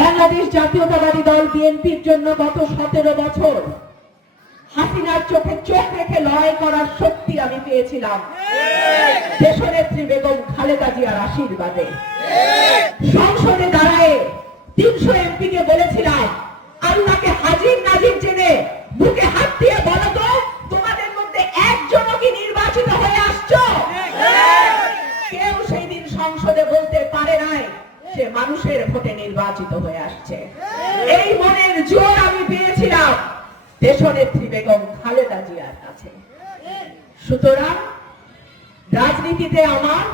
বাংলাদেশ জাতীয়তাবাদী দল বিএনপির জন্য গত 17 বছর হাসিনার চোখে চোখ রেখে লড়াই করার শক্তি আমি পেয়েছিলাম দেশনেত্রী বেগম খালেদা জিয়ার আশীর্বাদে। সংসদে দাঁড়ায় 300 এমপিকে বলেছিলাম, আল্লাহকে হাজির নাজির জেনে বুকে হাত দিয়ে বলো তো, তোমাদের মধ্যে একজনও কি নির্বাচিত হয়ে আসছো? কেউ সেই দিন সংসদে বলতে পারে নাই সে মানুষের ভোটে নির্বাচিত হয়ে আসছে। এই মনের জোর আমি পেয়েছিলাম দেশনেত্রী বেগম খালেদা জিয়ার কাছে। সুতরাং রাজনীতিতে আমার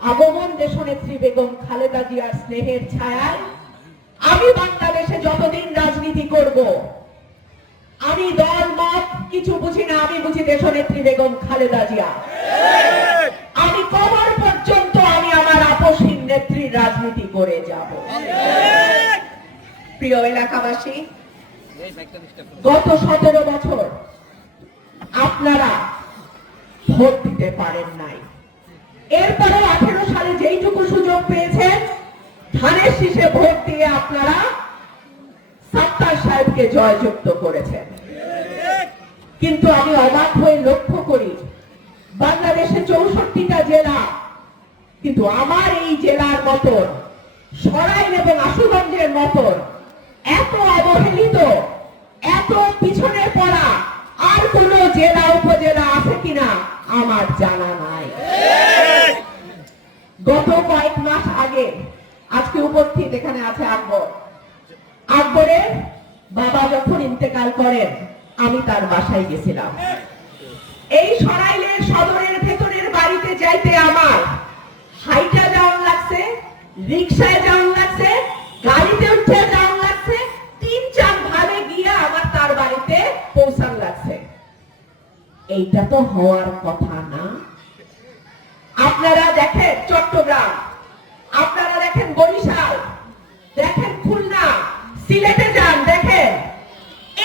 আগমন দেশনেত্রী বেগম খালেদা জিয়ার স্নেহের ছায়ায়। আমি বাংলাদেশে যতদিন রাজনীতি করব, আমি দল মত কিছু বুঝি না, আমি বুঝি দেশনেত্রী বেগম খালেদা জিয়া। আমি কবর পর্যন্ত আমি আমার আপসহীন নেত্রীর রাজনীতি করে যাব। প্রিয় এলাকাবাসী, গত 17 বছর আপনারা ভোট দিতে পারেন নাই। এরপরেও 18 সালে যেইটুকু সুযোগ পেয়েছেন, ধানের শীষে ভোট দিয়ে আপনারা সাত্তার সাহেবকে জয়যুক্ত করেছেন। কিন্তু আমি অবাক হয়ে লক্ষ্য করি, বাংলাদেশে 64টা জেলা, কিন্তু আমার এই জেলার মতন, সরাইল এবং আশুগঞ্জের মতন এত অবহেলিত, এত পিছনে পড়া আর কোন জেলা উপজেলা আছে কিনা আমার জানা নাই। গত কয়েক মাস আগে, আজকে উপস্থিত এখানে আছে আকবর, আকবরের বাবা যখন ইন্তেকাল করেন আমি তার বাসায় গেছিলাম। এই সরাইলের সদরের ভেতরের বাড়িতে যাইতে আমার হাইটা যাওয়ার লাগছে, রিকশায় যাওয়ার লাগছে, গাড়িতে উঠে যাওয়ার লাগছে, 3-4 ভাবে গিয়ে আমার তার বাড়িতে পৌঁছান লাগছে। এইটা তো হওয়ার কথা না। আপনারা দেখেন চট্টগ্রাম, আপনারা দেখেন বরিশাল, দেখেন খুলনা, সিলেটে যান, দেখেন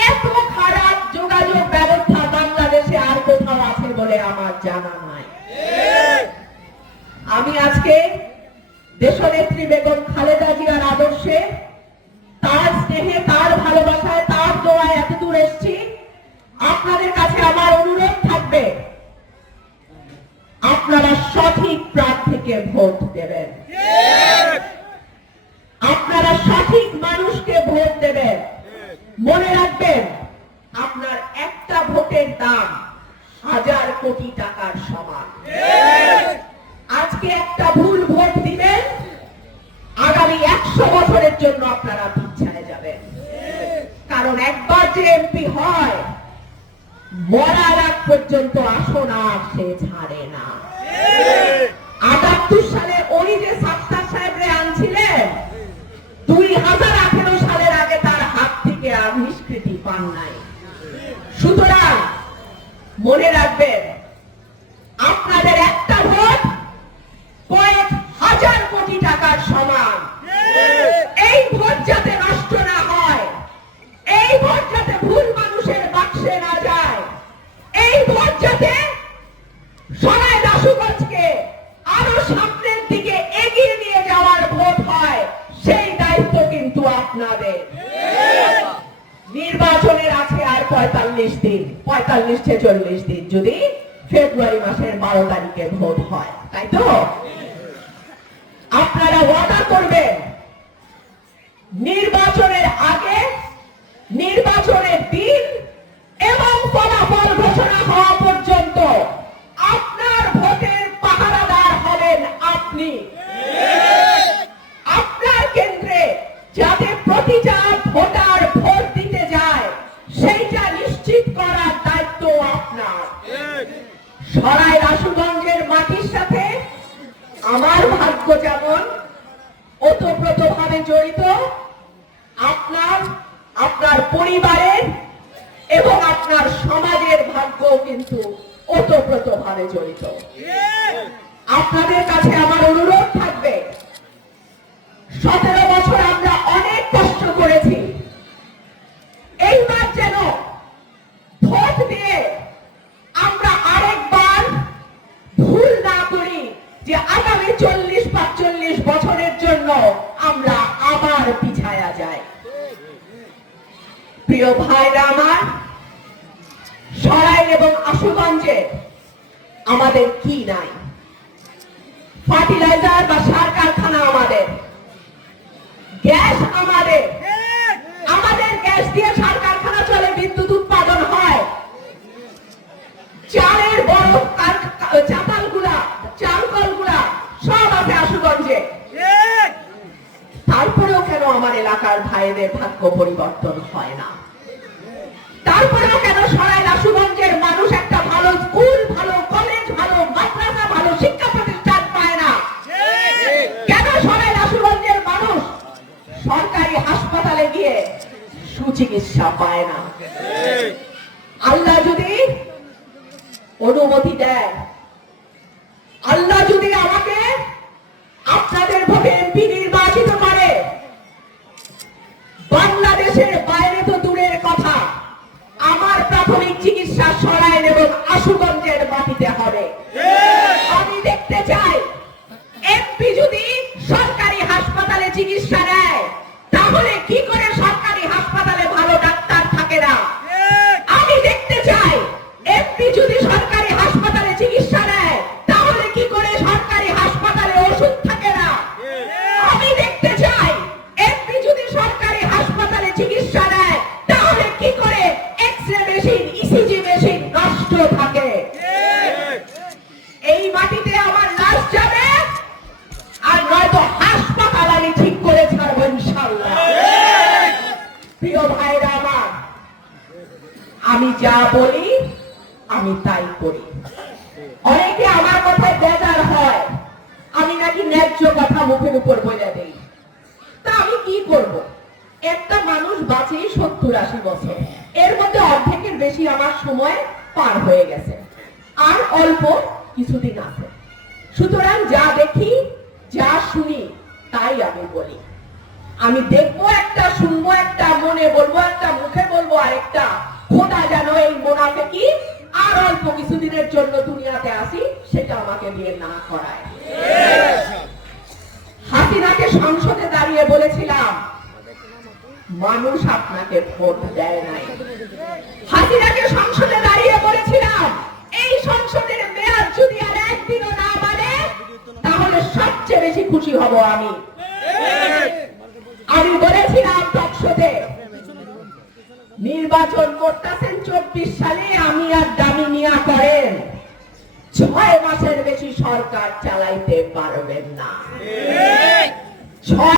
এত খারাপ যোগাযোগ ব্যবস্থা বাংলাদেশে আর কোথাও আছে বলে আমার জানা নাই। আমি আজকে দেশনেত্রী বেগম খালেদা জিয়ার আদর্শে, তার স্নেহে, তার ভালোবাসায়, তার দোয়ায় এত দূর এসেছি। আপনাদের কাছে আমার অনুরোধ থাকবে, আপনারা সঠিক প্রার্থীকে ভোট দেবেন, আপনারা সঠিক মানুষকে ভোট দেবেন। মনে রাখবেন, আপনার একটা ভোটের দাম 1000 কোটি টাকার সমান। আজকে একটা ভুল ভোট দিবেন, আগামী 100 বছরের জন্য আপনারা পিছায় যাবেন। কারণ একবার যে এমপি হয়, মরার আগ পর্যন্ত আসন আর সে ছাড়ে না। 78 সালে উনি যে সাত্তার সাহেবরে আনছিলেন, 2018 সালের আগে তার হাত থেকে আর নিষ্কৃতি পান নাই। সুতরাং মনে রাখবেন, আপনাদের একটা ভোট কয়েক হাজার কোটি টাকার সমান। এই ভোট যাতে নষ্ট না হয়, এই ভোট যাতে ভুল মানুষের বাক্সে না যায়, এই ভোট যাতে সরাইল আশুগঞ্জকে আরো সামনের দিকে এগিয়ে নিয়ে যাওয়ার ভোট হয়, সেই দায়িত্ব কিন্তু আপনাদের। নির্বাচনের আছে আর 45 দিন, 45-46 দিন, যদি ফেব্রুয়ারি মাসের 12 তারিখে ভোট হয়, তাই তো? আপনারা ওয়াদা করবেন, নির্বাচনের আগে, নির্বাচনের দিন এবং ফলাফল ঘোষণা হওয়া পর্যন্ত আপনার ভোটের পাহারাদার হবেন আপনি। আপনার কেন্দ্রে যাতে প্রতিটা ভোটার ভোট দিতে যায়, সেইটা নিশ্চিত করার দায়িত্ব আপনার। সরাইল আশুগঞ্জের মাটির সাথে আমার ভাগ্য যেমন ওতপ্রোতভাবে জড়িত, আপনার, আপনার পরিবারের এবং আপনার সমাজের ভাগ্য কিন্তু ওতপ্রোতভাবে জড়িত। আপনাদের কাছে আমার অনুরোধ থাকবে, 17 বছর আমরা অনেক কষ্ট করেছি, এইবার যেন ভোট দিয়ে আমরা আরেকবার ভুল না করি, 40-45 বছরের জন্য আমরা আবার পিছায়া যাই। প্রিয় ভাইরা আমার, সরাইল এবং আশুগঞ্জে আমাদের কি নাই? ফার্টিলাইজার বা সার কারখানা আমাদের, গ্যাস আমাদের, গ্যাস দিয়ে সার কারখানা চলে, বিদ্যুৎ উৎপাদন হয়, চালের বড় চাতালগুলা, চাল কলগুলা সব আছে আশুগঞ্জে। তারপরেও কেন আমার এলাকার ভাইদের ভাগ্য পরিবর্তন হয় না? তারপরেও কেন সরাইল আশুগঞ্জের মানুষ একটা ভালো স্কুল, ভালো কলেজ, ভালো মাদ্রাসা, ভালো শিক্ষা প্রতিষ্ঠান পায় না? কেন সরাইল আশুগঞ্জের মানুষ সরকারি হাসপাতালে গিয়ে সুচিকিৎসা পায় না? আল্লাহ যদি অনুমতি দেয়, আল্লাহ যদি আমাকে আপনাদের ভোটে এমপি নির্বাচিত করে, বাংলাদেশের বাইরে তো দূরের কথা, আমার প্রাথমিক চিকিৎসা সরাইল এবং আশুগঞ্জের মাটিতে হবে। আমি দেখতে চাই এমপি যদি সরকারি হাসপাতালে চিকিৎসা নেয়, তাহলে কি করে সরকারি হাসপাতালে ভালো ডাক্তার থাকে না? আমি দেখতে চাই এমপি যদি সরকারি হাসপাতালে চিকিৎসা নেয়, তাহলে কি করে সরকারি হাসপাতালে ওষুধ থাকে না? আমি দেখতে চাই এমপি যদি সরকারি হাসপাতালে চিকিৎসা নেয়, তাহলে কি করে এক্স-রে মেশিন, ইসিজি মেশিন নষ্ট থাকে? এই মাটিতে আমার লাশ যাবে, আর নয়তো হাসপাতাল আমি ঠিক করে ছাড়বো ইনশাআল্লাহ। প্রিয় ভাইরা আমার, আমি যা বলি আমি তাই করি। অনেকে আমার কথায় বেজার হয়, আমি নাকি ন্যায্য কথা মুখের উপর বলে দেই। তা আমি কি করব? একটা মানুষ বাঁচে 70-80 বছর, এর মধ্যে অর্ধেকের বেশি আমার সময় পার হয়ে গেছে, আর অল্প কিছুদিন আছে। সুতরাং যা দেখি, যা শুনি, তাই আমি বলি। আমি দেখবো একটা, শুনবো একটা, মনে বলবো একটা, মুখে বলবো আরেকটা। খোদা যেন এই মুনাফিকি আর অল্প কিছুদিনের জন্য দুনিয়াতে আসি, সেটা আমাকে দিয়ে না করায়। হাসিনাকে সংসদে দাঁড়িয়ে বলেছিলাম, মানুষ আপনাকে ভোট দেয় নাই। হাসিনাকে সংসদে দাঁড়িয়ে বলেছিলাম, এই সংসদের মেয়াদ যদি আর একদিনও না বাড়ে, তাহলে সবচেয়ে বেশি খুশি হব আমি। আমি বলেছিলাম টকশোতে, নির্বাচন করতেছেন 24 সালে, আমি আর দামি মিয়া করেন 6 মাসের বেশি সরকার চালাইতে পারবেন না।